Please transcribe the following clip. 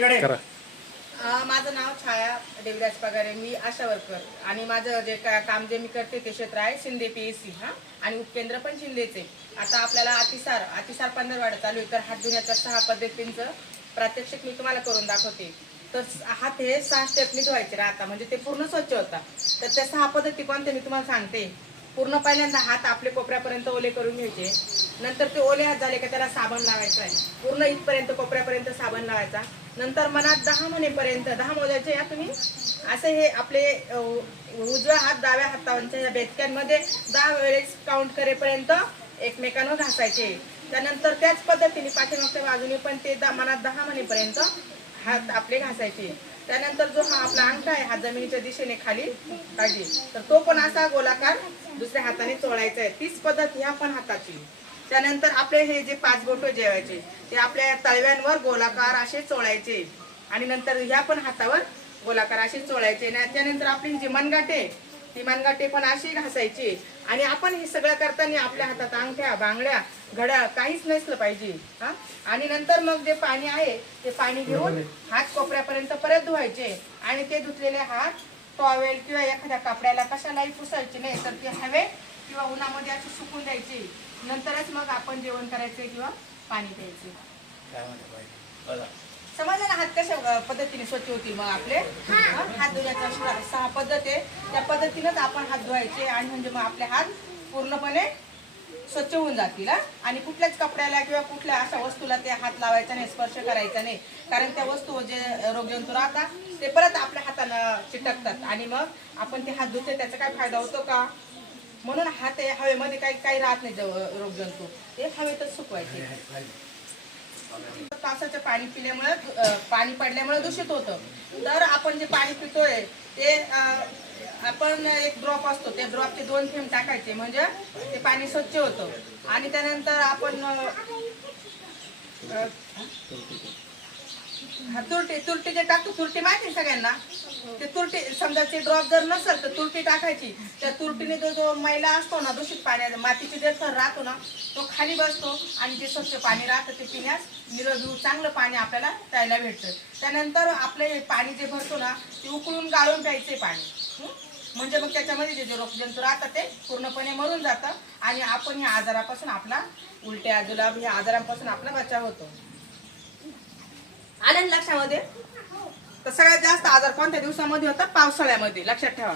करा. माझं नाव छाया देवराज पगारे. मी आशा वर्कर आणि माझं जे काम जे मी करते ते क्षेत्र आहे शिंदे PSC आणि उपकेंद्र पण शिंदेचे. आता आपल्याला अतिसार पंधरवाडा चालू आहे, तर हात धुण्याच्या 6 पद्धतींचं प्रात्यक्षिक मी तुम्हाला करून दाखवते. तर हात हे 6 स्टेपनी धुवायचे राहता, म्हणजे ते पूर्ण स्वच्छ होता. तर त्या 6 पद्धती कोणत्या मी तुम्हाला सांगते. पूर्ण पहिल्यांदा हात आपले कोपऱ्यापर्यंत ओले करून घ्यायचे. नंतर ते ओले हात झाले का त्याला साबण लावायचा आहे. पूर्ण इथपर्यंत कोपऱ्यापर्यंत साबण लावायचा. नंतर मनात 10 म्हणेपर्यंत 10 मोजायचे या तुम्ही. असे हे आपले उजव्या हात डाव्या हातांच्या या बेचक्यांमध्ये 10 वेळेस काउंट करेपर्यंत एकमेकांवर घासायचे. त्यानंतर त्याच पद्धतीने पाठीमागच्या बाजूने पण ते मनात 10 म्हणेपर्यंत हात आपले घासायचे. त्यानंतर जो हा आपला अंगठा आहे हा जमिनीच्या दिशेने खाली पाहिजे, तर तो पण असा गोलाकार दुसऱ्या हाताने चोळायचा आहे. तीच पद्धत ह्या पण हाताची. त्यानंतर आपले हे जे 5 बोटं जेवायचे ते आपल्या तळव्यांवर गोलाकार असे चोळायचे आणि नंतर ह्या पण हातावर गोलाकार असे चोळायचे. त्यानंतर आपली जी मनगाटे ती मनगाटे पण अशी घासायची. आणि आपण हे सगळं करताना आपल्या हातात अंगठ्या बांगड्या घड्याळ काहीच नसलं पाहिजे. आणि नंतर मग जे पाणी आहे ते पाणी घेऊन हात कोपऱ्यापर्यंत परत धुवायचे आणि ते धुतलेले हात टॉवेल किंवा एखाद्या कपड्याला कशालाही पुसायचे नाही, तर ते हवे किंवा उन्हामध्ये असे सुकून द्यायचे. नंतरच मग आपण जेवण करायचे किंवा पाणी प्यायचे. समजलं ना हात कशा पद्धतीने स्वच्छ होतील. मग आपले हात धुण्याच्या 6 पद्धत आहे, त्या पद्धतीनेच आपण हात धुवायचे आणि म्हणजे मग आपले हात पूर्णपणे स्वच्छ होऊन जातील. आणि कुठल्याच कपड्याला किंवा कुठल्या अशा वस्तूला ते हात लावायचा नाही, स्पर्श करायचा नाही, कारण त्या वस्तू जे रोगजंतू राहतात ते परत आपल्या हाताला चिटकतात आणि मग आपण ते हात धुते त्याचा काय फायदा होतो का. म्हणून हात हवेमध्ये काही राहत नाही, रोगजंतू ते हवेतच सुकवायचे. पावसाचं पाणी पिल्यामुळे पाणी पडल्यामुळे दूषित होतं. तर आपण जे पाणी पितोय ते आपण एक ड्रॉप असतो, त्या ड्रॉपचे 2 थेंब टाकायचे म्हणजे ते पाणी स्वच्छ होतं. आणि त्यानंतर आपण तुरटी जे टाकतो, तुरटी माहिती सगळ्यांना, ते तुरटी समजा ते ड्रॉप जर नसेल तर तुरटी टाकायची. त्या तुरटीने जो मैला असतो ना दूषित पाण्याचा मातीचे जे थर राहतो ना तो खाली बसतो आणि जे स्वच्छ पाणी राहतं ते पिण्यास निरोगी चांगलं पाणी आपल्याला प्यायला भेटतं. त्यानंतर आपलं हे पाणी जे भरतो ना ते उकळून गाळून प्यायचे पाणी, म्हणजे मग त्याच्यामध्ये जे रोगजंतू राहतात ते पूर्णपणे मरून जातं आणि आपण ह्या आजारापासून आपला उलट्या जुलाब ह्या आजारांपासून आपला बचाव होतो. आलं ना लक्षामध्ये. तर सगळ्यात जास्त आजार कोणत्या दिवसामध्ये होतात? पावसाळ्यामध्ये. लक्षात ठेवा.